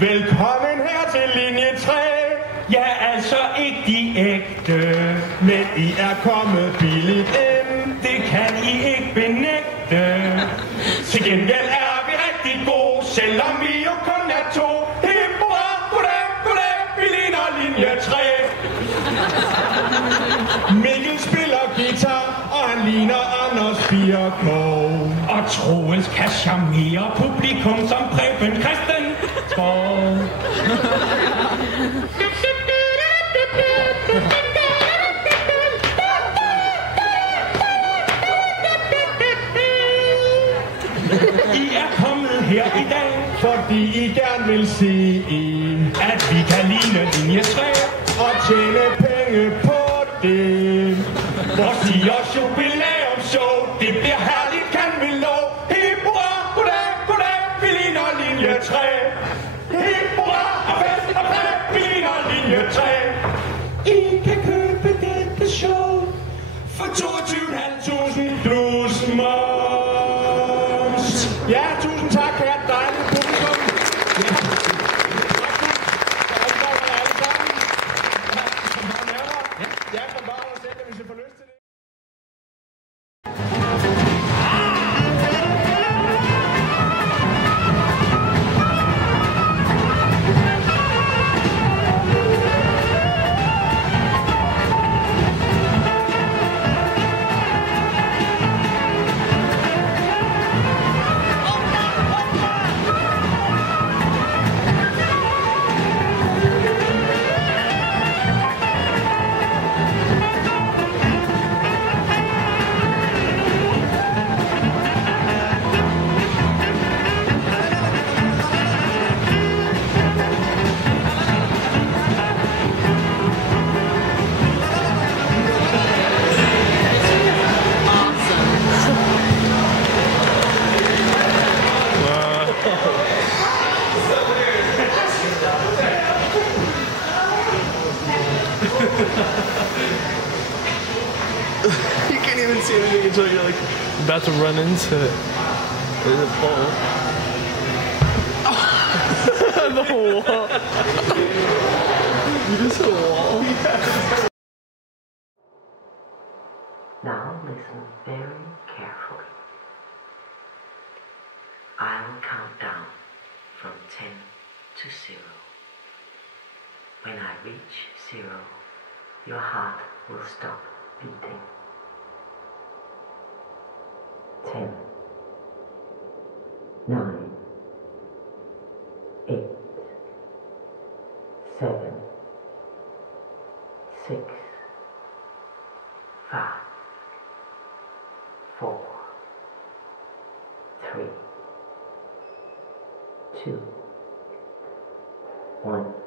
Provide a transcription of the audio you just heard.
Velkommen her til linje 3. Ja, altså ikke de ægte. Men I er kommet billigt ind. Det kan I ikke benægte. Til gengæld er vi rigtig gode, selvom vi jo kun er to. Hip hurra, goddag, goddag, vi ligner linje 3. Mikkel spiller guitar, og han ligner Anders Birkov. Og Troels kan charmere publikum som Preben Christenskov. I er kommet her i dag, Fordi I gerne vil se, at vi kan ligne linje 3 og tjene penge på det. Vores 10-års jubilæumsshow, det bliver herligt, kan vi lov. Hip hurra, goddag, goddag, vi ligner linje 3. Hip hurra, og fest og flag, vi ligner linje 3. I kan købe dette show for 22.500 plus moms. Ja, tusind tak, her dejlige publikum. Ja, kom bare og sæt jer, hvis I får lyst til det. You can't even see anything until you're like about to run into it. There's a pole. The wall. You just hit a wall. Now listen very carefully. I will count down from 10 to 0. When I reach 0, your heart will stop beating. 10, 9, 8, 7, 6, 5, 4, 3, 2, 1.